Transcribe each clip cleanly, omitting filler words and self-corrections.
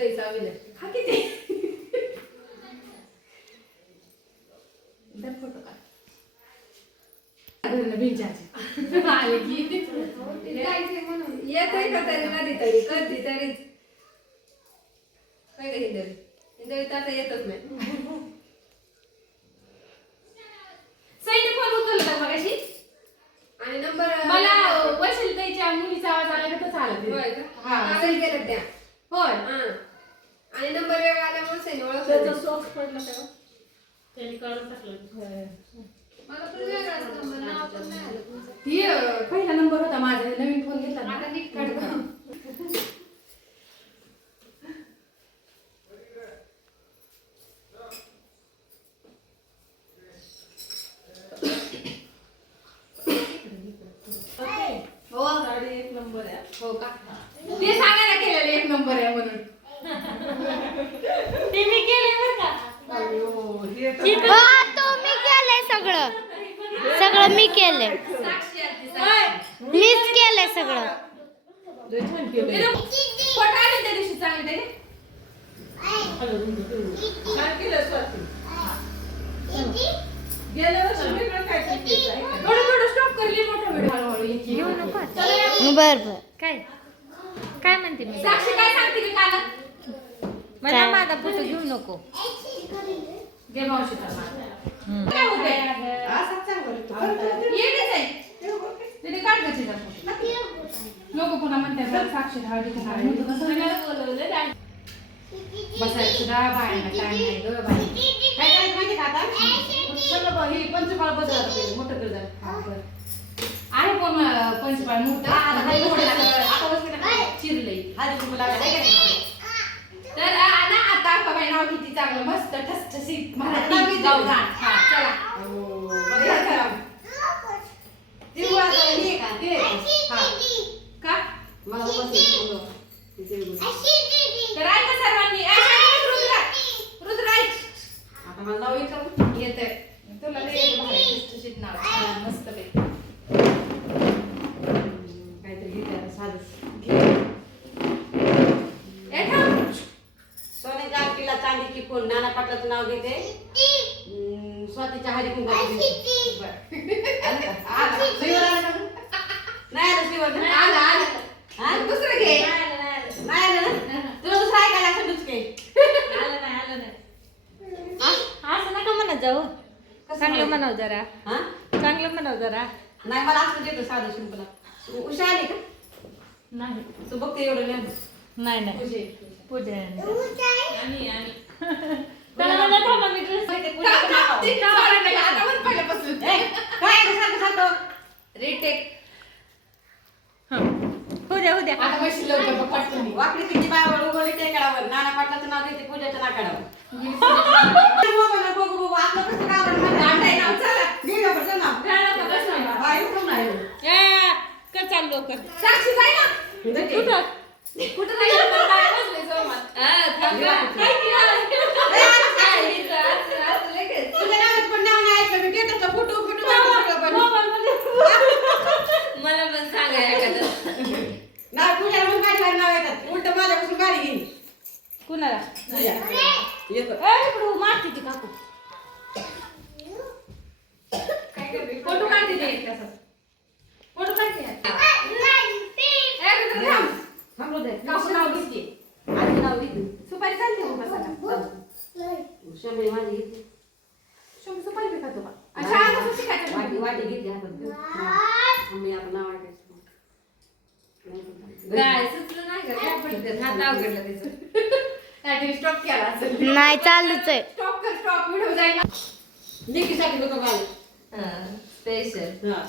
सईचा winner खा किती photo का आले की येत आहे का तरी कधी तरी कधी तरीच काय काही तरी इंदळीत आता येतच नाही सईने फोन उचलला मगाशी आणि नंबर मला वैशाली ताईच्या मुलीचा आवाज आला का तसा आला होय का हा सई गेला त्या होय हां आणि नंबर वेगळा आल्यामुळे सईने ओळखलं त्याचा सॉक्स पडला तेव्हा त्यांनी काढून टाकलं मला पण वेगळाच नंबर नाव पण नाही आलं तुमचं ती पहिला नंबर होता माझा नवीन फोन घेतला ना आता नीट काढ हो गाडी एक नंबर आहे हो का ते सांगायला केलेलं एक नंबर आहे म्हणून ते मी केले बरं का तो मी केलंय सगळं मी केलंय मीच केलंय सगळं फोटो आले त्या दिवशी चांगले गेल्या वर्षी वेगळं काय थोडं स्टॉप करली मोठा व्हिडिओ हळूहळू बर काय म्हणते मी साक्षी काय सांगते की काल मला माझा फोटो घेऊ नको दे मावशीचा काय होतंय असंच चांगलं येतच आहे तिने काढ गं तिचा लोक पुन्हा म्हणतात साक्षी हळदी बोलवलं बसायला सुद्धा बायांना टाइम नाही ग बाई काय काय माहिती का आता सगळं हे पंचपाळ बदल मोठं कर आहे कोण पंचपाळ मोठं आता चिरलंय हळदी कुंकू तर ना आता बाई नाव किती चांगलं मस्त ठसठसीत मराठी गावरान हा चला का मला तर ऐका सर्वांनी रुद्र ऐक आता मला नाव येतंय तुला लय ठसठसीत नाव छान मस्त पैकी काहीतरी घेते आता साधंच सोन्याच्या अंगठीला चांदीची फुल नाना पाटलाचं नाव घेते स्वातीच्या हरी कुंकाची नाही आलं शिवर आलं दुसरं घे नाही आलं ना तुला दुसरं ऐकायला असं डुचके आलं नाही असं नका म्हणत जाऊ चांगलं म्हणाव जरा हा चांगलं म्हणाव जरा नाही मला असं देतो साधं शिंपला उषा आली का नाही तू बघते एवढं नाही पूजा आणि त्याला मला थांबा मी ड्रेस पहिल्यापासून काय सारखं सारखं रिटेक उद्या आता मशीन लवकर पटकन वाकडी तिची बायावर उगवली टेकडावर नाना पाटलाचं नाव घेते पूजाच्या नाकाडावर बघू बघू आपलं कसं नाव चला कर चाल लवकर साक्षी जाय ना कुठं मला पण सांगा एखादं नाव पूजा म्हणून गाडीवर नाव येतात उलट माझ्यापासून गाडी घेईन कुणाला येतो मारते ती काकू फोटो काढते ते तसंच फोटो काढते थांबू दे काकू नाव घेते आधी नाव घेते सुपारी चालते हो मसाला शंभरी माझी घेते शंभू सुपारी बी खातो का अच्छा कसं शिकायचं वाटी वाटी घेते हातात आम्ही आपण नाव वाटायचं काय सुचलं नाही का काय पडतं हात अवघडलं त्याचं काय स्टॉप केला असेल नाही चालूच आहे स्टॉप कर स्टॉप व्हिडिओ जाईल लेकीसाठी लोक गाल स्पेशल हा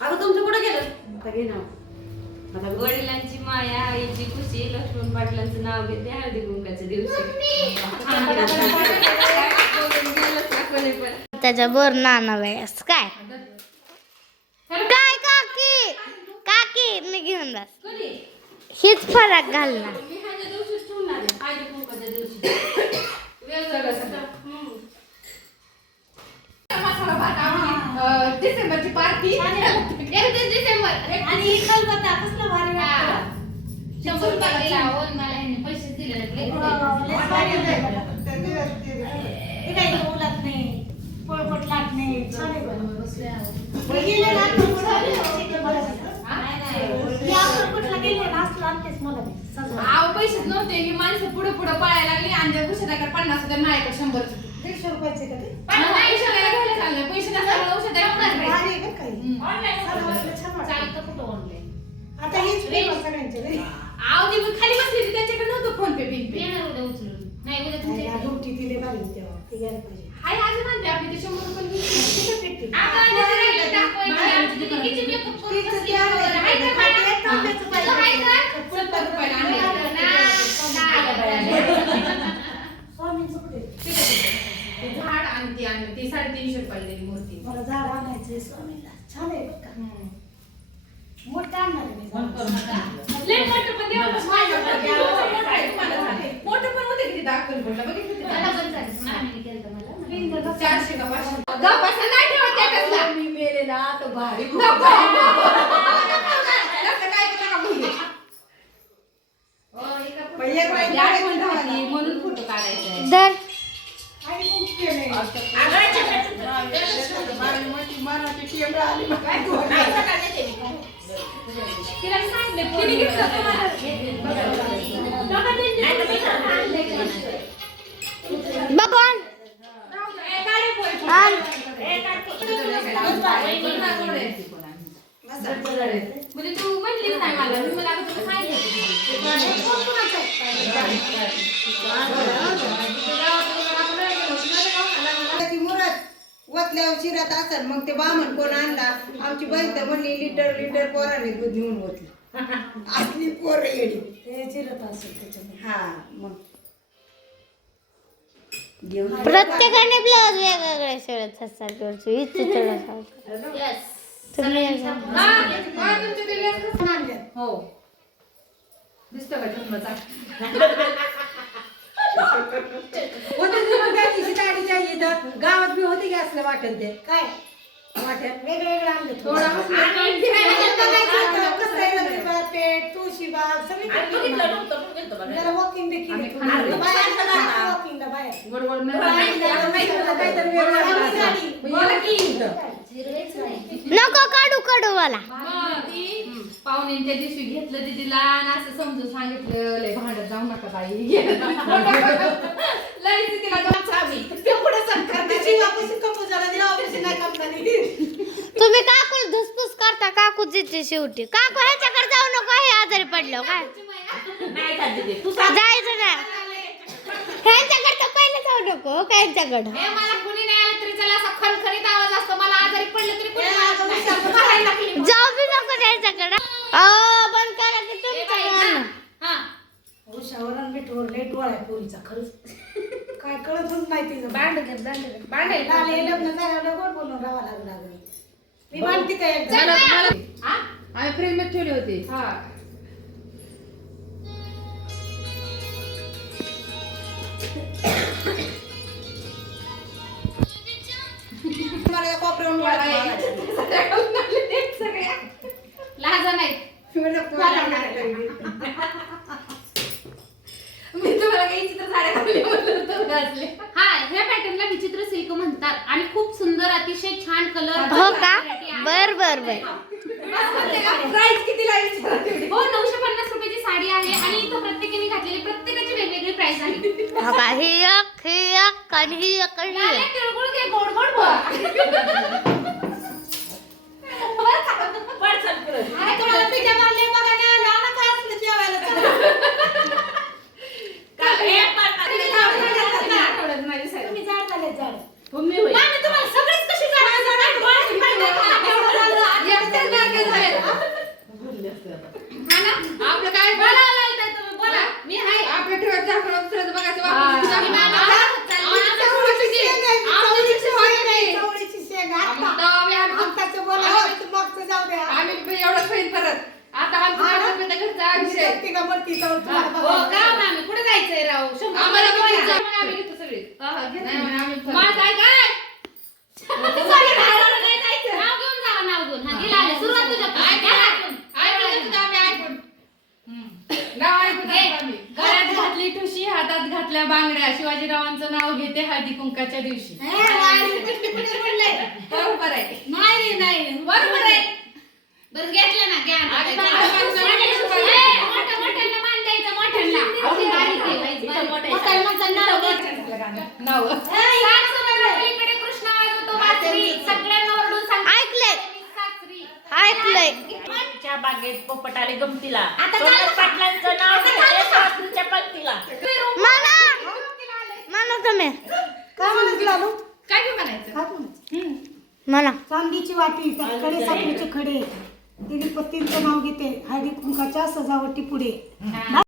अगं तुमचं कुठं गेलं आता घे नाव आता वडिलांची माया आईची खुशी लक्ष्मण पाटलांचं नाव घेते हळदी कुंकाच्या दिवशी त्याच्या बर नाना वेळेस काय काय काकी काकी मी घेऊन बस हीच फरक घालणार मी ह्याच्या दिवशीच ठेवणार आहे हळदी कुंकवाच्या दिवशी वेगळं मसाला भात आवडली डिसेंबरची पार्टी 31 डिसेंबर आणि खलबत्ता कसला भारी वाटतं. 100 रुपयाला चावल मला ह्यांनी पैसे दिले लय भारी वाटतं. हे काही बोलत नाही, पळपट लागत नाही, छान आहे बरं. मी गेले ना तर मी अक्कलकोटला गेले ना असलं आणतेच मला ते सजवा. आव पैसेच नव्हते ही माणसं पुढे पळायला लागली आणि औषधाकडे 50 होते माझ्याकडे 100 होते. 150 रुपयाचे का ते? नाही औषधाला घ्यायला चाललं पैसे नसताना औषध भारी आहे बरं काही. छान वाटलं, छान वाटलं. चालतं कुठं ऑनलाईन आता हेच प्रेम सगळ्यांच्या घरी. आव ती खाली बसली होती त्यांच्याकडे नव्हतं फोन पे बिन पे नाही, या रोटी दिले भारी होते तेव्हा. ते घ्यायला पाहिजे. हाय आज म्हणते आपली ते 100 रुपये घेतली. कुठं भेटते? स्वामींचं कुठे? ते झाड आणि ती 350 रुपयाला दिली मूर्ती. मला झाड आणायचंय स्वामीला. छान आहे बरं का. मोठं आणणार आहे मी झाड. लय मोठं पण देवापाशी माझ्याकडे मोठं आहे तुम्हाला झालंय. मोठं पण होते किती दाखवलं बघितलं ते. 400 का 500. गप्पा नाही ठेवत त्या कसला. मी मेले ना तर भारी नको. जास्त काय केलं का मुलगी? याड पण राहते, म्हणून फोटो काढायचा आहे. दर आणि खूप केलंय. तिला सांगितलं तिने घेतलं तुम्हाला. बघून आण. म्हणजे तू म्हणलीच नाही मला मी मला तुला मुरात वतल्यावर शिरात असेल मग ते बामण कोण आणला आमची बहीण तर म्हणली लिटर पोराने दूध घेऊन होती असली पोरं येडी ते चिरत असेल त्याच्यामध्ये. हा मग प्रत्येकाने ब्लाउज वेगवेगळे शिवत असतात तुम्ही हो दिसतं का चष्माचा? गावात बी होती की असलं वाटेल ते काय वाटेल वेगवेगळं आणलं थोडा थोडं. हसून कसं आहे लक्ष्मीबाग, पेठ, तुळशीबाग सगळी जरा वॉकिंग देखील आम्ही खाणार. वॉकिंगला बाहेर. गोड गोड काहीतरी बोला की. नको काढू मला. पाहुणे त्या दिवशी घेतलं दीदीला आणि असं समजून सांगितलं लय भांडत जाऊ नका बाई. लय तिला दोन चावी तुम्ही काकूला धुसफूस करता काकूच येते शेवटी. काकू ह्याच्याकडे जाऊ नको हे आजारी पडलो काय जायचं ना ह्यांच्याकडे तर पहिले जाऊ नको काय ह्यांच्याकडं. हे मला कुणी नाही आलं तरी चला असा खणखणीत आवाज असतो मला आजारी पडलं तरी कुणी मारत नाही. मारायला लागली. जाऊ बी नको त्यांच्याकडं. बंद करा की तुमचं गाणं. हा उषावर आणि मिठवर लय डोळा आहे पोरीचा खरंच. काय कळतच नाही तिचं. भांडायला लाले लग्न झाल्यावर गोड बोलून राहावं लागलं. मी मानते काय एकदा. आम्ही फ्रीज मध्ये ठेवले होते. हा मला या कोपऱ्यावरून वाढायला लाजा नाही मी तुम्हाला काही चित्र साड्या घातल्या म्हणलं तर घातले. हा ह्या पॅटर्नला विचित्र सिल्क म्हणतात आणि खूप सुंदर अतिशय छान कलर हो का बर प्राइस किती लागली हो 950 रुपयाची साडी आहे आणि इथं प्रत्येकाने घातलेली प्रत्येकाची वेगवेगळी प्राइस आहे. हो का ही एक आणि ही एक आणि ही एक. तिळगुळ घे गोड गोड बोल. अरे तुम्हाला पिठा मारले बघा ना नाना काय असलं जेवायला आठवड्यात माझी साडी. तुम्ही झाड झाले झाड. नाही, तुम्हाला सगळेच कशी आपलं काय बोला मी आहे. आपल्या ठेवत दाखवलं दुसऱ्याचं बघायचं चवळीची शेंग आता. आत्ताचं बोला मागचं जाऊ द्या. आम्ही एवढं फैन परत आता आमच्या घरचा विषय शकते का मरती चवळ तुम्हाला हो बघायला. का मामी कुठे जायचंय राव आम्हाला आम्ही घेतो सगळे नाही म्हणे आम्ही माझं आहे काय नाव घेऊन जावा नाव घेऊन हा गेला आले सुरुवात तुझ्या हातातल्या बांगड्या शिवाजीरावांचं नाव घेते हळदी कुंकाच्या दिवशी. बरोबर आहे. नाही बरोबर आहे. बरं घेतलं ना घ्या ना. आणि मोठ्या मोठ्यांना मान द्यायचं मोठ्यांना. अशी बारीक आहे, बाई, बारीक आहे. नाव सासरीकडे कृष्ण वाजवतो बासरी. सगळ्यांना ओरडून सांग. ऐकलंय सासरी. ऐकलंय च्या बागेत पोपट आले गमतीला सोमनाथ पाटलांचं नाव घेते सासरीच्या पंक्तीला. म्हणा तुम्ही काय म्हणायचं लालू? काय बी म्हणायचं. काय म्हणायचं? म्हणा चांदीची वाटी त्यात खडे साखरेचे खडे, देवी पत्नींचं नाव घेते हळदी कुंकाच्या सजावटी पुढे.